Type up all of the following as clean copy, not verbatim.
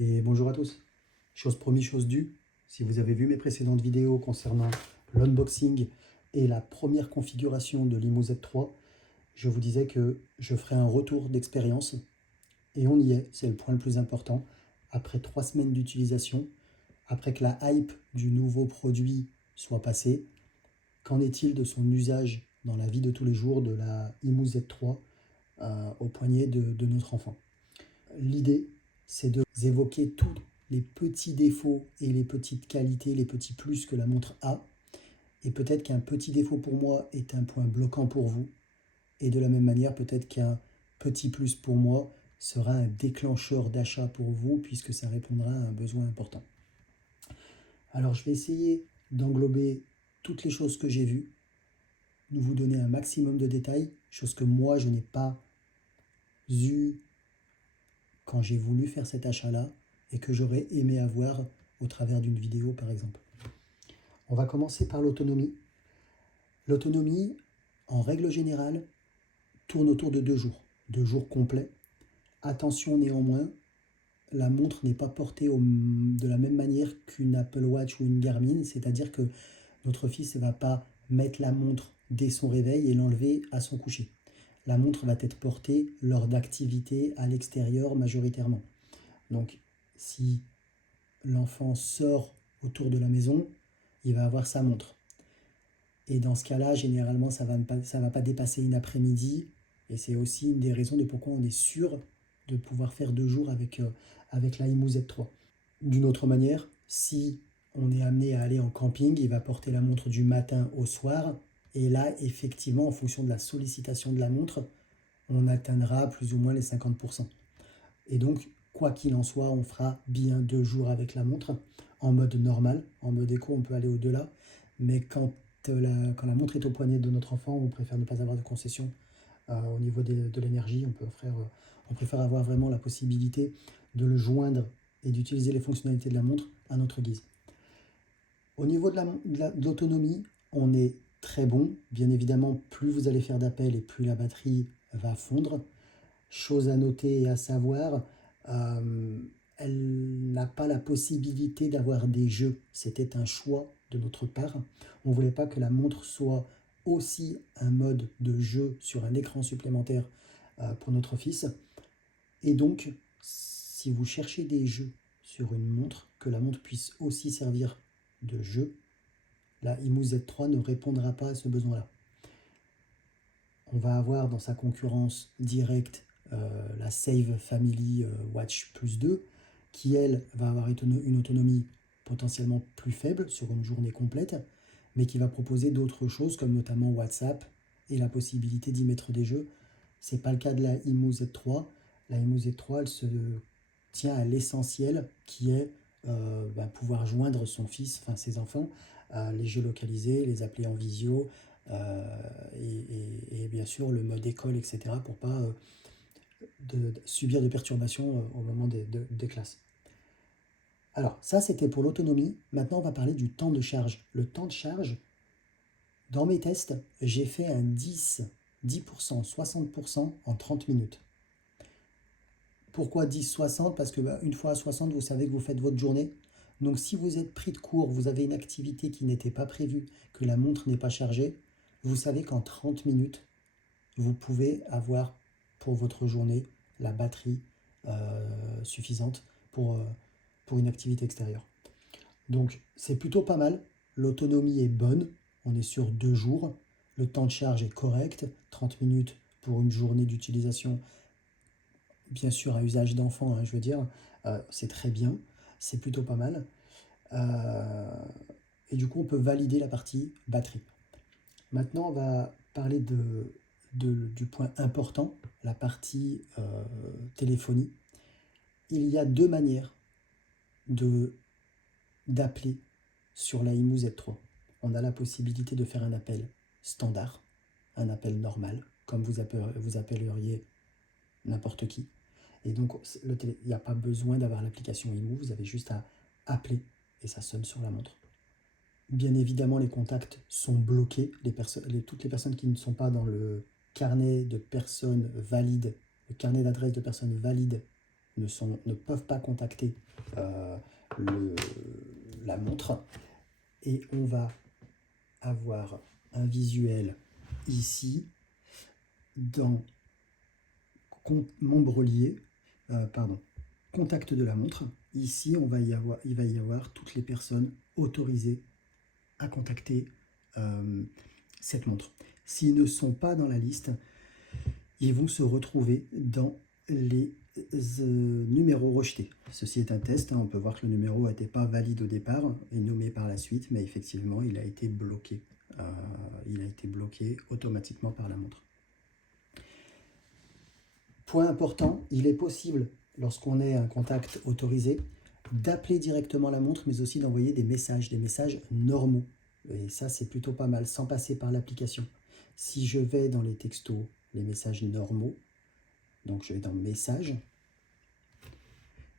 Et bonjour à tous. Chose promise, chose due. Si vous avez vu mes précédentes vidéos concernant l'unboxing et la première configuration de l'IMO Z3, je vous disais que je ferai un retour d'expérience. Et on y est, c'est le point le plus important. Après 3 semaines d'utilisation, après que la hype du nouveau produit soit passée, qu'en est-il de son usage dans la vie de tous les jours de la IMO Z3 au poignet de notre enfant? L'idée, c'est de évoquer tous les petits défauts et les petites qualités, les petits plus que la montre a. Et peut-être qu'un petit défaut pour moi est un point bloquant pour vous. Et de la même manière, peut-être qu'un petit plus pour moi sera un déclencheur d'achat pour vous, puisque ça répondra à un besoin important. Alors je vais essayer d'englober toutes les choses que j'ai vues, de vous donner un maximum de détails, chose que moi je n'ai pas eu quand j'ai voulu faire cet achat-là et que j'aurais aimé avoir au travers d'une vidéo par exemple. On va commencer par l'autonomie. L'autonomie, en règle générale, tourne autour de 2 jours, 2 jours complets. Attention néanmoins, la montre n'est pas portée de la même manière qu'une Apple Watch ou une Garmin, c'est-à-dire que notre fils ne va pas mettre la montre dès son réveil et l'enlever à son coucher. La montre va être portée lors d'activités à l'extérieur majoritairement. Donc, si l'enfant sort autour de la maison, il va avoir sa montre. Et dans ce cas-là, généralement, ça va pas dépasser une après-midi. Et c'est aussi une des raisons de pourquoi on est sûr de pouvoir faire 2 jours avec la IMU Z3. D'une autre manière, si on est amené à aller en camping, il va porter la montre du matin au soir. Et là, effectivement, en fonction de la sollicitation de la montre, on atteindra plus ou moins les 50%. Et donc, quoi qu'il en soit, on fera bien 2 jours avec la montre en mode normal. En mode éco, on peut aller au-delà. Mais quand la montre est au poignet de notre enfant, on préfère ne pas avoir de concession au niveau de l'énergie. On préfère avoir vraiment la possibilité de le joindre et d'utiliser les fonctionnalités de la montre à notre guise. Au niveau de l'autonomie, on est très bon. Bien évidemment, plus vous allez faire d'appels et plus la batterie va fondre. Chose à noter et à savoir, elle n'a pas la possibilité d'avoir des jeux. C'était un choix de notre part. On ne voulait pas que la montre soit aussi un mode de jeu sur un écran supplémentaire pour notre fils. Et donc, si vous cherchez des jeux sur une montre, que la montre puisse aussi servir de jeu, la IMU Z3 ne répondra pas à ce besoin-là. On va avoir dans sa concurrence directe la Save Family Watch Plus 2, qui elle va avoir une autonomie potentiellement plus faible sur une journée complète, mais qui va proposer d'autres choses comme notamment WhatsApp et la possibilité d'y mettre des jeux. Ce n'est pas le cas de la IMU Z3. La IMU Z3, elle se tient à l'essentiel qui est pouvoir joindre son fils, enfin ses enfants, les géolocaliser, les appeler en visio, et bien sûr le mode école, etc. pour pas subir de perturbations au moment des classes. Alors ça c'était pour l'autonomie. Maintenant on va parler du temps de charge. Le temps de charge, dans mes tests, j'ai fait un 10%, 60% en 30 minutes. Pourquoi 10-60? Parce que une fois à 60, vous savez que vous faites votre journée. Donc si vous êtes pris de court, vous avez une activité qui n'était pas prévue, que la montre n'est pas chargée, vous savez qu'en 30 minutes, vous pouvez avoir pour votre journée la batterie suffisante pour une activité extérieure. Donc c'est plutôt pas mal, l'autonomie est bonne, on est sur 2 jours, le temps de charge est correct, 30 minutes pour une journée d'utilisation, bien sûr à usage d'enfant, hein, je veux dire, c'est très bien, c'est plutôt pas mal. Et du coup on peut valider la partie batterie. Maintenant on va parler du point important, la partie téléphonie. Il y a 2 manières d'appeler sur la IMU Z3. On a la possibilité de faire un appel standard, un appel normal, comme vous appelleriez n'importe qui. Et donc, il n'y a pas besoin d'avoir l'application IMU, vous avez juste à appeler et ça sonne sur la montre. Bien évidemment, les contacts sont bloqués. Toutes les personnes qui ne sont pas dans le carnet de personnes valides, le carnet d'adresse de personnes valides ne peuvent pas contacter la montre. Et on va avoir un visuel ici dans membre lié, contact de la montre. Ici, il va y avoir toutes les personnes autorisées à contacter cette montre. S'ils ne sont pas dans la liste, ils vont se retrouver dans les numéros rejetés. Ceci est un test, on peut voir que le numéro n'était pas valide au départ et nommé par la suite, mais effectivement, il a été bloqué. Il a été bloqué automatiquement par la montre. Point important, il est possible, lorsqu'on est un contact autorisé, d'appeler directement la montre, mais aussi d'envoyer des messages normaux. Et ça, c'est plutôt pas mal, sans passer par l'application. Si je vais dans les textos, les messages normaux, donc je vais dans Messages,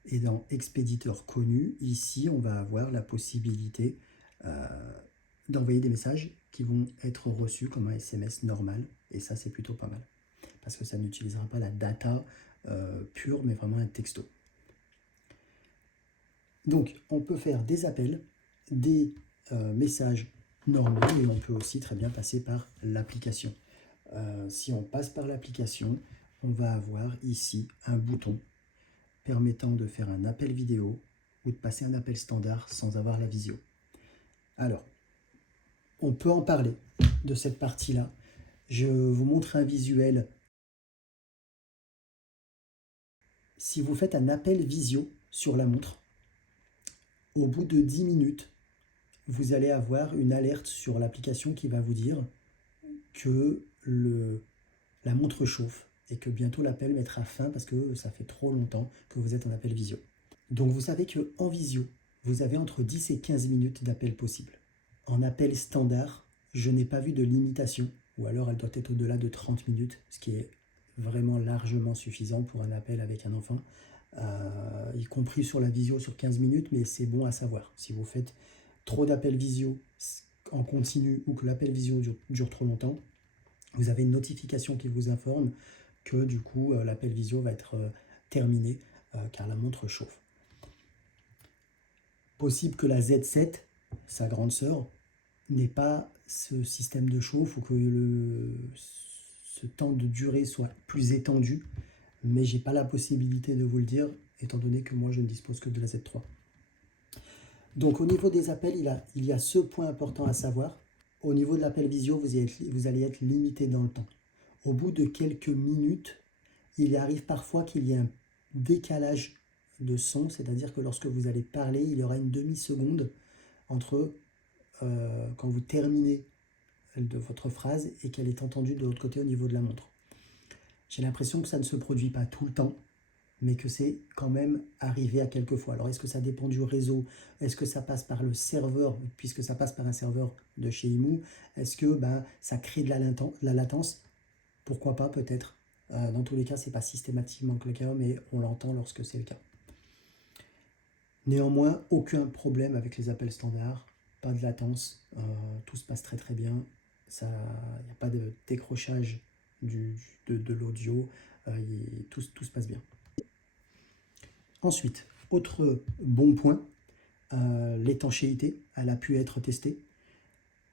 et dans Expéditeur connu, ici, on va avoir la possibilité d'envoyer des messages qui vont être reçus comme un SMS normal, et ça, c'est plutôt pas mal, parce que ça n'utilisera pas la data pure, mais vraiment un texto. Donc, on peut faire des appels, des messages normaux, et on peut aussi très bien passer par l'application. Si on passe par l'application, on va avoir ici un bouton permettant de faire un appel vidéo ou de passer un appel standard sans avoir la visio. Alors, on peut en parler de cette partie-là. Je vous montre un visuel. Si vous faites un appel visio sur la montre, au bout de 10 minutes, vous allez avoir une alerte sur l'application qui va vous dire que la montre chauffe et que bientôt l'appel mettra fin parce que ça fait trop longtemps que vous êtes en appel visio. Donc vous savez qu'en visio, vous avez entre 10 et 15 minutes d'appel possible. En appel standard, je n'ai pas vu de limitation, ou alors elle doit être au-delà de 30 minutes, ce qui est vraiment largement suffisant pour un appel avec un enfant, y compris sur la visio sur 15 minutes, mais c'est bon à savoir. Si vous faites trop d'appels visio en continu ou que l'appel visio dure trop longtemps, vous avez une notification qui vous informe que du coup l'appel visio va être terminé car la montre chauffe. Possible que la Z7, sa grande sœur, n'ait pas ce système de chauffe ou que ce temps de durée soit plus étendu, mais j'ai pas la possibilité de vous le dire étant donné que moi je ne dispose que de la Z3. Donc au niveau des appels, il y a ce point important à savoir. Au niveau de l'appel visio, vous allez être limité dans le temps. Au bout de quelques minutes, il arrive parfois qu'il y ait un décalage de son, c'est-à-dire que lorsque vous allez parler, il y aura une demi-seconde entre quand vous terminez de votre phrase et qu'elle est entendue de l'autre côté au niveau de la montre. J'ai l'impression que ça ne se produit pas tout le temps, mais que c'est quand même arrivé à quelques fois. Alors, est-ce que ça dépend du réseau? Est-ce que ça passe par le serveur, puisque ça passe par un serveur de chez IMU? Est-ce que ça crée de la latence? Pourquoi pas, peut-être. Dans tous les cas, ce n'est pas systématiquement le cas, mais on l'entend lorsque c'est le cas. Néanmoins, aucun problème avec les appels standards, pas de latence, tout se passe très très bien. Il n'y a pas de décrochage de l'audio, tout se passe bien. Ensuite, autre bon point, l'étanchéité, elle a pu être testée.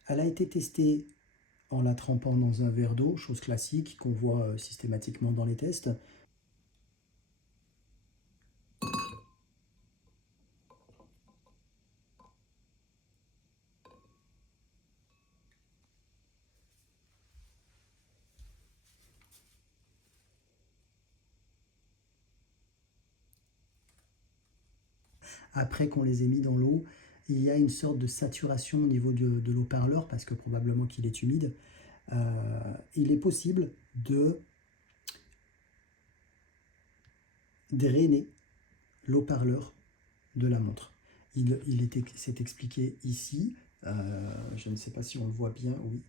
Elle a été testée en la trempant dans un verre d'eau, chose classique qu'on voit systématiquement dans les tests. Après qu'on les ait mis dans l'eau, il y a une sorte de saturation au niveau de l'eau-parleur, parce que probablement qu'il est humide. Il est possible de drainer l'eau-parleur de la montre. C'est expliqué ici, je ne sais pas si on le voit bien, oui.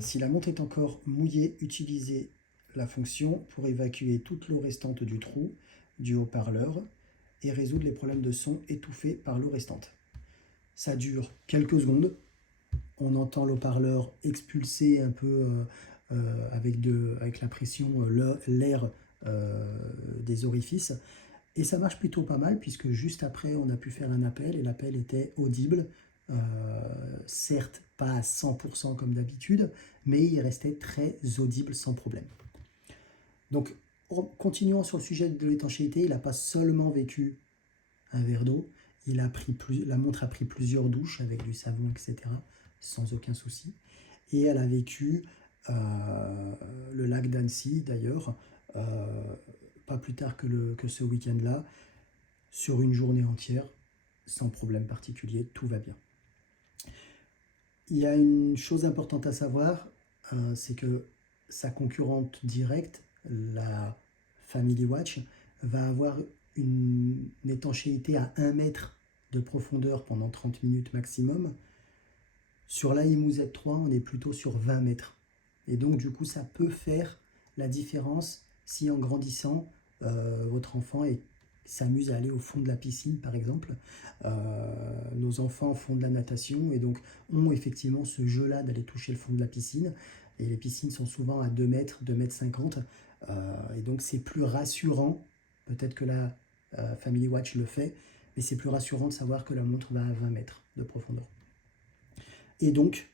Si la montre est encore mouillée, utilisez la fonction pour évacuer toute l'eau restante du trou du haut-parleur et résoudre les problèmes de son étouffés par l'eau restante. Ça dure quelques secondes. On entend l'eau-parleur expulser un peu avec la pression l'air des orifices. Et ça marche plutôt pas mal, puisque juste après, on a pu faire un appel, et l'appel était audible. Certes, pas à 100% comme d'habitude, mais il restait très audible sans problème. Donc, continuons sur le sujet de l'étanchéité. Il n'a pas seulement vécu un verre d'eau, la montre a pris plusieurs douches avec du savon, etc., sans aucun souci. Et elle a vécu le lac d'Annecy, d'ailleurs, pas plus tard que ce week-end-là, sur une journée entière, sans problème particulier, tout va bien. Il y a une chose importante à savoir, c'est que sa concurrente directe, la Family Watch, va avoir une étanchéité à 1 mètre de profondeur pendant 30 minutes maximum. Sur la IMU Z3, on est plutôt sur 20 mètres. Et donc, du coup, ça peut faire la différence si en grandissant, votre enfant s'amuse à aller au fond de la piscine, par exemple. Nos enfants font de la natation et donc ont effectivement ce jeu-là d'aller toucher le fond de la piscine. Et les piscines sont souvent à 2 mètres, 2 mètres 50. Et donc, c'est plus rassurant. Peut-être que la Family Watch le fait, mais c'est plus rassurant de savoir que la montre va à 20 mètres de profondeur. Et donc,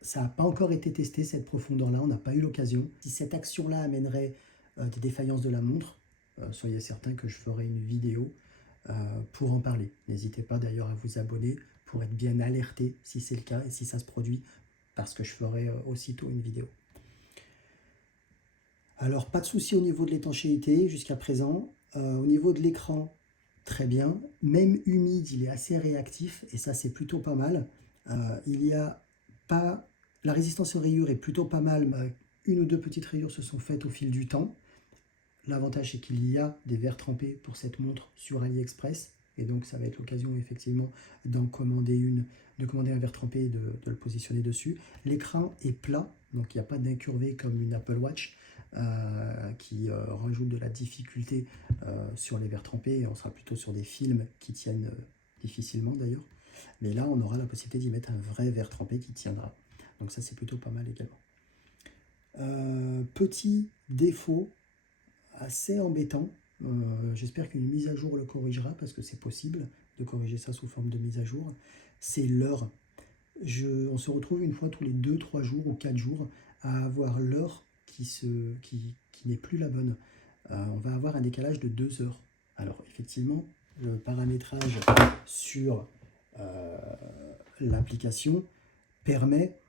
ça n'a pas encore été testé, cette profondeur-là, on n'a pas eu l'occasion. Si cette action-là amènerait des défaillances de la montre, soyez certain que je ferai une vidéo pour en parler. N'hésitez pas d'ailleurs à vous abonner pour être bien alerté si c'est le cas et si ça se produit, parce que je ferai aussitôt une vidéo. Alors, pas de souci au niveau de l'étanchéité jusqu'à présent. Au niveau de l'écran, très bien. Même humide, il est assez réactif et ça, c'est plutôt pas mal. Il y a pas... La résistance aux rayures est plutôt pas mal. Mais une ou deux petites rayures se sont faites au fil du temps. L'avantage, c'est qu'il y a des verres trempés pour cette montre sur AliExpress. Et donc, ça va être l'occasion, effectivement, d'en commander de commander un verre trempé et de le positionner dessus. L'écran est plat, donc il n'y a pas d'incurvé comme une Apple Watch qui rajoute de la difficulté sur les verres trempés. Et on sera plutôt sur des films qui tiennent difficilement, d'ailleurs. Mais là, on aura la possibilité d'y mettre un vrai verre trempé qui tiendra. Donc ça, c'est plutôt pas mal également. Petit défaut assez embêtant. J'espère qu'une mise à jour le corrigera, parce que c'est possible de corriger ça sous forme de mise à jour. C'est l'heure. On se retrouve une fois tous les 2, 3 jours ou 4 jours à avoir l'heure qui n'est plus la bonne. On va avoir un décalage de 2 heures. Alors effectivement, le paramétrage sur l'application permet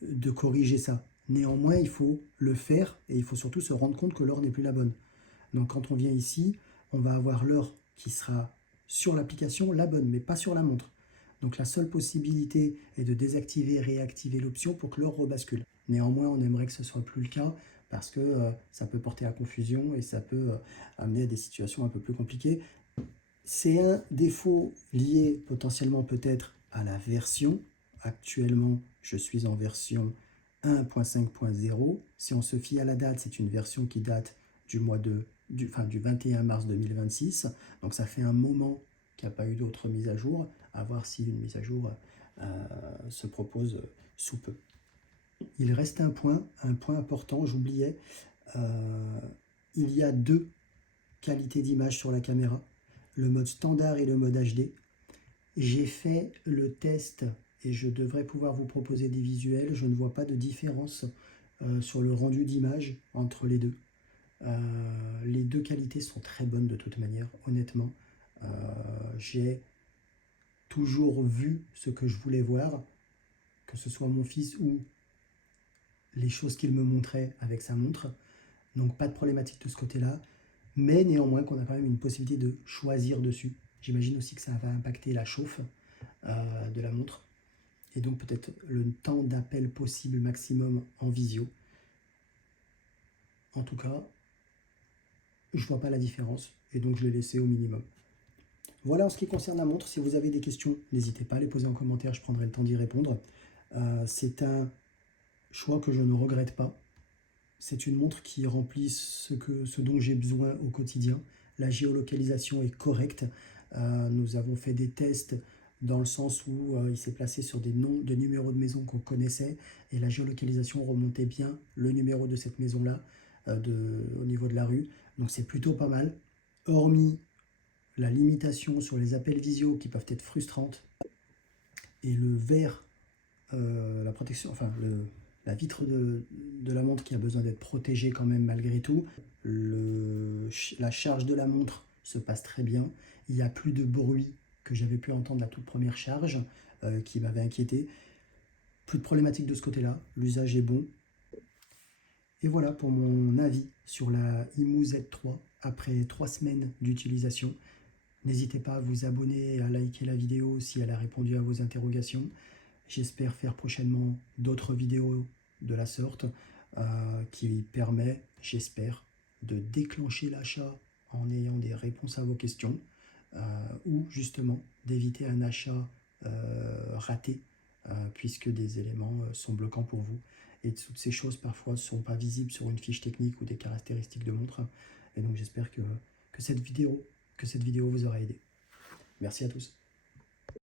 de corriger ça. Néanmoins, il faut le faire et il faut surtout se rendre compte que l'heure n'est plus la bonne. Donc quand on vient ici, on va avoir l'heure qui sera sur l'application la bonne, mais pas sur la montre. Donc la seule possibilité est de désactiver et réactiver l'option pour que l'heure rebascule. Néanmoins, on aimerait que ce ne soit plus le cas parce que ça peut porter à confusion et ça peut amener à des situations un peu plus compliquées. C'est un défaut lié potentiellement peut-être à la version. Actuellement, je suis en version 1.5.0. Si on se fie à la date, c'est une version qui date du 21 mars 2026. Donc ça fait un moment qu'il n'y a pas eu d'autres mises à jour. À voir si une mise à jour se propose sous peu. Il reste un point important, j'oubliais. Il y a 2 qualités d'image sur la caméra, le mode standard et le mode HD. J'ai fait le test et je devrais pouvoir vous proposer des visuels. Je ne vois pas de différence sur le rendu d'image entre les deux. Les 2 qualités sont très bonnes de toute manière, honnêtement. J'ai toujours vu ce que je voulais voir, que ce soit mon fils ou les choses qu'il me montrait avec sa montre. Donc pas de problématique de ce côté-là, mais néanmoins qu'on a quand même une possibilité de choisir dessus. J'imagine aussi que ça va impacter la chauffe de la montre, et donc peut-être le temps d'appel possible maximum en visio. En tout cas, je vois pas la différence, et donc je l'ai laissé au minimum. Voilà en ce qui concerne la montre. Si vous avez des questions, n'hésitez pas à les poser en commentaire, je prendrai le temps d'y répondre. C'est un choix que je ne regrette pas. C'est une montre qui remplit ce dont j'ai besoin au quotidien. La géolocalisation est correcte. Nous avons fait des tests dans le sens où il s'est placé sur des noms de numéros de maison qu'on connaissait et la géolocalisation remontait bien le numéro de cette maison-là au niveau de la rue. Donc c'est plutôt pas mal. hormis la limitation sur les appels visio qui peuvent être frustrantes, et le verre, la protection, enfin la vitre de la montre qui a besoin d'être protégée quand même malgré tout, la charge de la montre se passe très bien, il n'y a plus de bruit que j'avais pu entendre la toute première charge qui m'avait inquiété. Plus de problématique de ce côté-là, l'usage est bon. Et voilà pour mon avis sur la IMU Z3 après 3 semaines d'utilisation. N'hésitez pas à vous abonner et à liker la vidéo si elle a répondu à vos interrogations. J'espère faire prochainement d'autres vidéos de la sorte qui permet, j'espère, de déclencher l'achat en ayant des réponses à vos questions ou justement d'éviter un achat raté puisque des éléments sont bloquants pour vous. Et toutes ces choses parfois ne sont pas visibles sur une fiche technique ou des caractéristiques de montre. Et donc j'espère que cette vidéo vous aura aidé. Merci à tous.